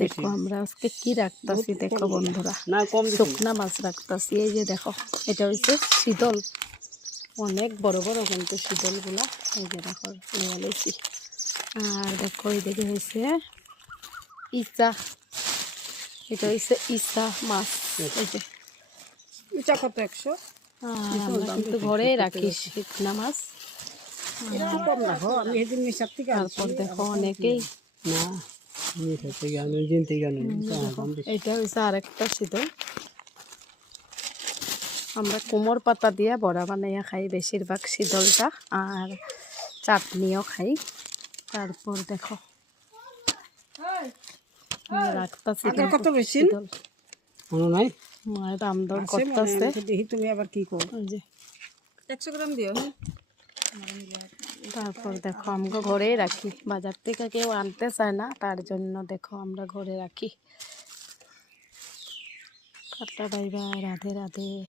দেখো আমরা আজকে কি রাখতাছি, দেখো বন্ধুরা, শুকনা মাছ রাখতাছি। এই যে দেখো, এটা হচ্ছে শীতল, অনেক বড় বড় কিন্তু শীতলগুলা। এই যে দেখো নিয়ে লইছি। আর দেখো এইদিকে হয়েছে ইচা, এটা হচ্ছে ইচা মাছ। এই যে ইচা কত 100। আর আমরা কিন্তু ঘরে রাখি শুকনা মাছ। কম রাখো, আমি এদিন মিশার থেকে তারপর দেখো অনেকেই না এটা হচ্ছে আরেকটা শীতল। আমরা কুমোর পাতা দিয়ে বড়া বানাইয়া খাই বেশিরভাগ শীতলটা, আর চাটনিও খাই। তারপর দেখো রাখতাছি কত বেশি শীতল, নাই মায়ের দাম দর করতেছে। দেখি তুমি আবার কি করো। ওই যে 100 গ্রাম দিও। তারপর দেখো আমরা ঘরেই রাখি, বাজার থেকে কেউ আনতে চায় না, তার জন্য দেখো আমরা ঘরে রাখি। কাটা বাই বাই, রাধে রাধে।